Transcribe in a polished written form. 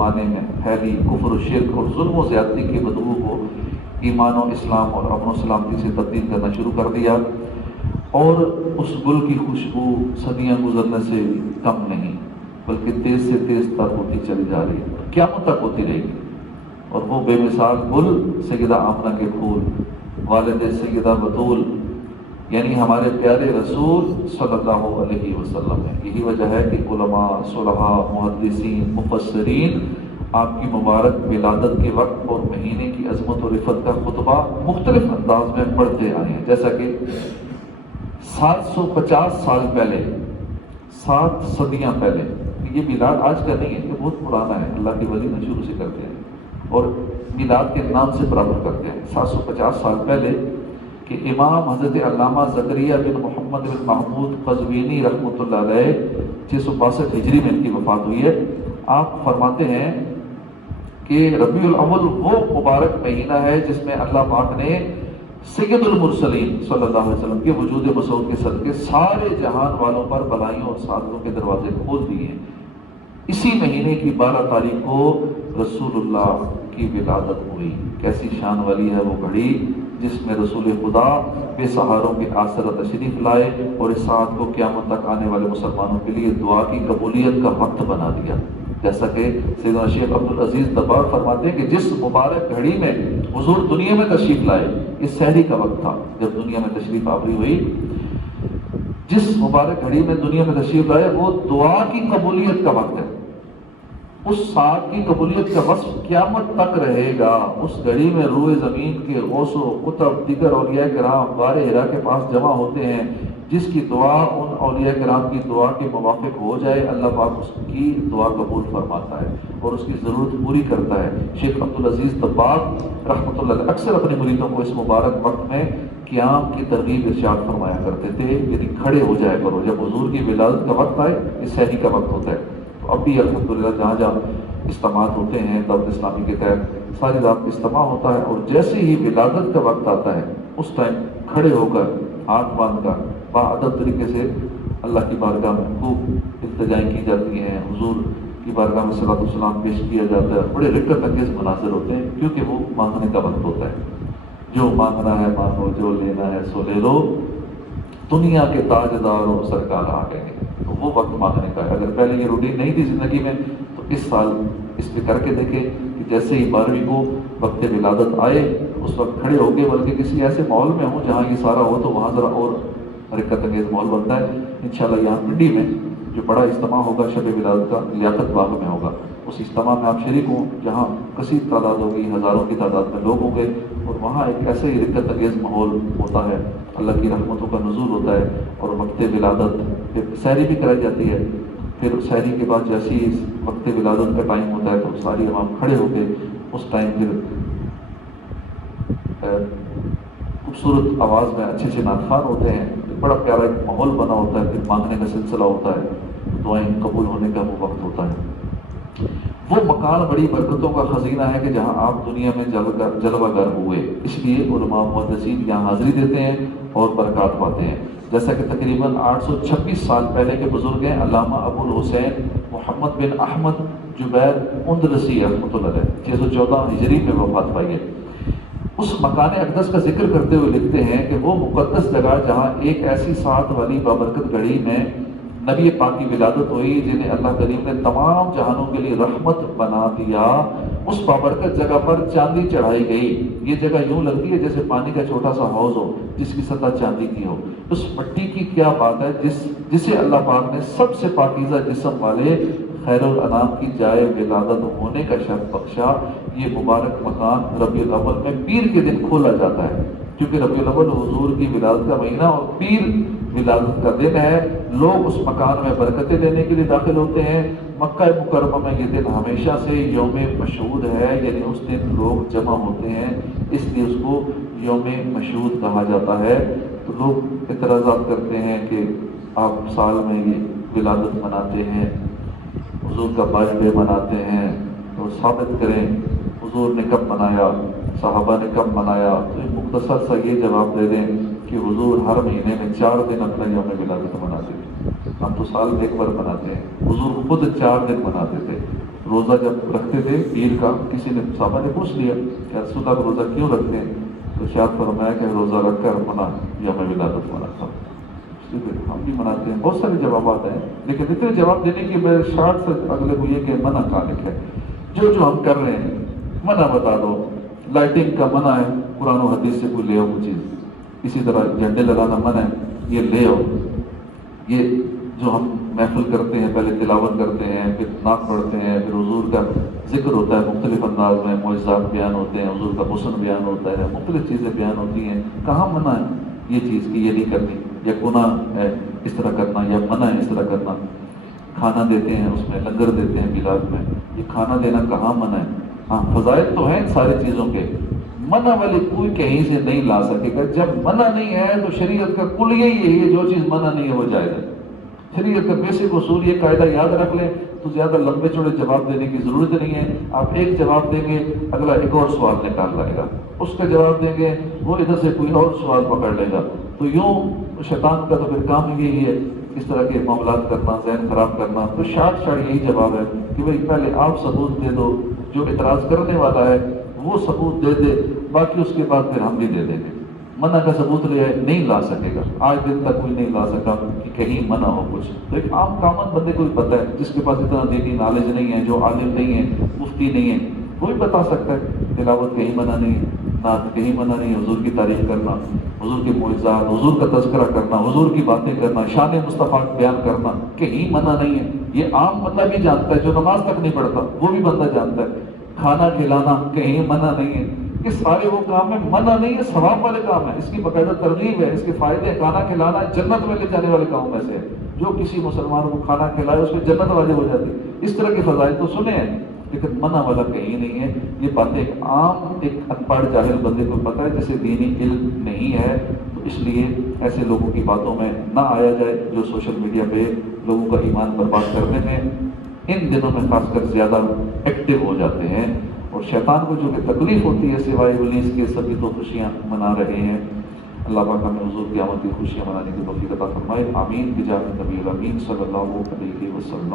ज़माने में फैली कुफ्र, शिर्क और जुल्म व ज़्यादती की बदबू को ईमान और इस्लाम और अमन और सलामती से तब्दील करना शुरू कर दिया, और उस गुल की खुशबू सदियां गुजरने से कम नहीं बल्कि तेज से तेज तर होती चली जा रही है, क़यामत तक होती रहेगी। और वो बेमिसाल गुल सैयदा आमना के फूल, वालिद सैयदा बतूल यानी हमारे प्यारे रसूल सल्लल्लाहु अलैहि वसल्लम है। यही वजह है कि उलमा, सुलहा, मुहद्दिसीन, मुफस्सिरीन आपकी मुबारक विलादत के वक्त और महीने की अज़मत और रिफ़त का खुतबा मुख्तलिफ अंदाज में पढ़ते आए हैं। जैसा कि 750 साल पहले, 7 सदियाँ पहले, ये मिलाद आज का नहीं है, ये बहुत पुराना है, अल्लाह की वली ने शुरू से करते हैं और मिलाद के नाम से बराबर करते हैं। 750 साल पहले कि इमाम हज़रत अल्लामा ज़करिया बिन मोहम्मद बिन महमूद क़ज़वीनी रहमतुल्लाह अलैह 662 हिजरी में इनकी वफ़ात हुई है। आप फरमाते हैं कि रबीउल अव्वल वो मुबारक महीना है जिसमें अल्लाह पाक ने सैयदुल मुरसलीन सल्लल्लाहु अलैहि वसल्लम के वजूद मसऊद के सदके सारे जहान वालों पर भलाइयों और सादतों के दरवाजे खोल दिए हैं। इसी महीने की 12 तारीख को रसूलुल्लाह की विलादत हुई। कैसी शान वाली है वो घड़ी जिसमें रसूल खुदा बेसहारों के आसरा तशरीफ लाए और इस साथ को क़यामत तक आने वाले मुसलमानों के लिए दुआ की कबूलियत का वक्त बना दिया। जैसा कि सैयदना शेख अब्दुल अजीज़ दब्बाग फरमाते हैं कि जिस मुबारक घड़ी में हुजूर दुनिया में तशरीफ लाए, इस सहरी का वक्त था जब दुनिया में तशरीफ आवरी हुई, जिस मुबारक घड़ी में दुनिया में तशरीफ लाए वो दुआ की कबूलियत का वक्त है। उस साथ की कबूलियत का वस्फ क़यामत तक रहेगा। उस घड़ी में रूए ज़मीन के गौसो कुतब दिगर औलिया किराम गारे हिरा के पास जमा होते हैं। जिसकी दुआ उन औलिया किराम की दुआ के मुवाफिक हो जाए, अल्लाह पाक उसकी दुआ कबूल फरमाता है और उसकी ज़रूरत पूरी करता है। शेख अब्दुल अजीज़ दब्बाग रहमतुल्लाह अलैह अक्सर अपने मुरीदों को इस मुबारक वक्त में क़याम की तरगीब इरशाद फरमाया करते थे, यदि खड़े हो जाया करो। जब हुजूर की विलादत का वक्त आए, इस सहरी का वक्त होता है। तो अब भी अल्हम्दुलिल्लाह जहाँ जहाँ इज्तिमात होते हैं दावत इस्लामी के तहत सारी रात इज्तिमा होता है, और जैसे ही विलादत का वक्त आता है उस टाइम खड़े होकर हाथ बांध कर बाअदब तरीके से अल्लाह की बारगाह में खूब इल्तिजाएं की जाती हैं। हुजूर की बारगाह में सलातो सलाम पेश किया जाता है। बड़े रिक्कत अंगेज़ मनाज़िर होते हैं क्योंकि वो मांगने का वक्त होता है। जो मांगना है मांगो, जो लेना है सो ले लो, दुनिया के ताजदारों सरकार आ गए। तो वो वक्त मांगने का है। अगर पहले ये रूटीन नहीं थी ज़िंदगी में तो इस साल इस पे करके देखें कि जैसे ही 12वीं को वक्त विलादत आए उस वक्त खड़े होके, बल्कि किसी ऐसे माहौल में हो जहाँ ये सारा हो तो वहाँ ज़रा और हरकत अंगेज़ माहौल बनता है। इंशाल्लाह यहाँ पिंडी में जो बड़ा इज्तिमा होगा शब विलादत का, लियाकत बाग में होगा, उस इज्तिमा में आप शरीक हों जहाँ कसीर तादाद होगी, हज़ारों की तादाद में लोग होंगे, और वहाँ एक ऐसे ही रिक्कत अंगेज़ माहौल होता है, अल्लाह की रहमतों का नुज़ूल होता है। और वक्त विलादत फिर सहरी भी कराई जाती है। फिर सहरी के बाद जैसे ही वक्त विलादत का टाइम होता है तो सारी अवाम खड़े होके उस टाइम फिर खूबसूरत आवाज़ में अच्छे अच्छे नातखान होते हैं, बड़ा प्यारा एक माहौल बना होता है। फिर मांगने का सिलसिला होता है, दुआएं कबूल होने का वो वक्त होता है। वो मकान बड़ी बरकतों का खजीना है कि जहाँ आप दुनिया में जलवागर हुए, इसलिए उलमा मुहद्दिसीन यहाँ हाज़िरी देते हैं और बरकत पाते हैं। जैसा कि तकरीबन 826 साल पहले के बुजुर्ग हैं अल्लामा अबुल हुसैन मोहम्मद बिन अहमद जुबैर उंदलसी रहमतुल्लाह अलैह 614 हिजरी में वफात पाई है। उस मकान अक़दस का जिक्र करते हुए लिखते हैं कि वो मुक़द्दस जगह जहाँ एक ऐसी सात वाली बाबरकत घड़ी में नबी पाक की विलादत हुई जिन्हें अल्लाह करीम ने तमाम जहानों के लिए रहमत बना दिया, उस बाबरकत जगह पर चांदी चढ़ाई गई। ये जगह यूं लगती है जैसे पानी का छोटा सा हौज हो जिसकी सतह चांदी की हो। उस मिट्टी की क्या बात है जिसे अल्लाह पाक ने सबसे पाकीज़ा जिस्म वाले खैरुल अनाम की जाए विलादत होने का शर्फ बख्शा। ये मुबारक मकान रबीउल अव्वल में पीर के दिन खोला जाता है, क्योंकि रबीउल अव्वल हुजूर की विलादत का महीना और पीर विलादत का दिन है। लोग उस मकान में बरकतें लेने के लिए दाखिल होते हैं। मक्का मुकर्रमा में ये दिन हमेशा से यौम मशहूद है, यानी उस दिन लोग जमा होते हैं, इसलिए उसको यौम मशहूद कहा जाता है। तो लोग इतराज़ात करते हैं कि आप साल में ये विलादत मनाते हैं, हुजूर का बर्थडे मनाते हैं, तो साबित करें हुजूर ने कब मनाया, सहाबा ने कब मनाया। तो मुख्तसर सा ये जवाब दे दें कि हुजूर हर महीने में 4 दिन अपना यौम विलादत मनाते थे। हम तो साल में एक बार मनाते हैं, हुजूर खुद 4 दिन मनाते थे। روزہ جب رکھتے تھے عید کا، کسی نے صحابہ نے پوچھ لیا کہ رسول اللہ روزہ کیوں رکھتے ہیں؟ تو ارشاد فرمایا کہ روزہ رکھ کر منا یوم ولادت مناتا ہوں۔ ہم بھی مناتے ہیں، بہت سارے جوابات ہیں، لیکن اتنے جواب دینے کی میرے شارٹ سے اگلے کو یہ کہ منع کہاں لکھا ہے؟ جو ہم کر رہے ہیں منع بتا دو۔ لائٹنگ کا منع ہے، قرآن و حدیث سے کوئی لے آؤ وہ چیز۔ اسی طرح جھنڈے لگانا منع ہے، یہ لے آؤ۔ یہ جو ہم محفل کرتے ہیں، پہلے تلاوت کرتے ہیں، پھر نعت پڑھتے ہیں، پھر حضور کا ذکر ہوتا ہے، مختلف انداز میں معجزات بیان ہوتے ہیں، حضور کا حسن بیان ہوتا ہے، مختلف چیزیں بیان ہوتی ہیں، کہاں منع ہے یہ چیز کہ یہ نہیں کرنی، یا گناہ ہے اس طرح کرنا، یا منع ہے اس طرح کرنا۔ کھانا دیتے ہیں، اس میں لنگر دیتے ہیں میلاد میں، یہ کھانا دینا کہاں منع ہے؟ ہاں فضائل تو ہیں ان ساری چیزوں کے، منع والے کوئی کہیں سے نہیں لا سکے گا۔ جب منع نہیں ہے تو شریعت کا کل یہی ہے، جو چیز منع نہیں ہے وہ جائز ہے۔ شریعت کا بیسک اصول یہ قاعدہ یاد رکھ لیں، تو زیادہ لمبے چوڑے جواب دینے کی ضرورت نہیں ہے۔ آپ ایک جواب دیں گے، اگلا ایک اور سوال نکال لائے گا، اس کا جواب دیں گے وہ ادھر سے کوئی اور سوال پکڑ لے گا۔ تو یوں شیطان کا تو پھر کام یہی ہے، اس طرح کے معاملات کرنا، ذہن خراب کرنا۔ تو شارٹ یہی جواب ہے کہ بھائی پہلے آپ ثبوت دے دو، جو اعتراض کرنے والا ہے وہ ثبوت دے دے، باقی اس کے بعد پھر ہم بھی دے دیں گے۔ منع کا ثبوت نہیں لا سکے گا، آج دن تک کوئی نہیں لا سکا کہ کہیں منع ہو کچھ۔ تو ایک عام کامن بندے کو بھی پتہ ہے، جس کے پاس اتنا دینی نالج نہیں ہے، جو عالم نہیں ہے، مفتی نہیں ہے، وہ بھی بتا سکتا ہے تلاوت کہیں منع نہیں ہے، نعت کہیں منع نہیں ہے، حضور کی تعریف کرنا، حضور کے معجزات، حضور کا تذکرہ کرنا، حضور کی باتیں کرنا، شان مصطفیٰ بیان کرنا کہیں منع نہیں ہے۔ یہ عام بندہ بھی جانتا ہے، جو نماز تک نہیں پڑھتا وہ بھی بندہ جانتا ہے۔ کھانا کھلانا کہیں منع نہیں ہے، یہ سارے وہ کام ہے، منع نہیں ہے، ثواب والے کام ہے، اس کی باقاعدہ ترغیب ہے، اس کے فائدے۔ کھانا کھلانا جنت میں لے جانے والے کاموں میں سے ہے، جو کسی مسلمان کو کھانا کھلائے اس میں جنت واجب ہو جاتی ہے۔ اس طرح کے فضائل تو سنے ہیں، لیکن منع والا کہیں نہیں ہے۔ یہ باتیں ایک عام ایک ان پڑھ جاہل بندے کو پتہ ہے، جسے دینی علم نہیں ہے، تو اس لیے ایسے لوگوں کی باتوں میں نہ آیا جائے، جو سوشل میڈیا پہ لوگوں کا ایمان برباد کرنے میں ان دنوں میں خاص کر زیادہ ایکٹیو ہو جاتے ہیں۔ اور شیطان کو جو کہ تکلیف ہوتی ہے سوائے ابلیس کے، سبھی تو خوشیاں منا رہے ہیں۔ اللہ پاک ہمیں حضور کی آمد کی خوشیاں منانے کی توفیق عطا فرمائے، آمین بجاہ نبی الامین صلی اللہ علیہ وسلم۔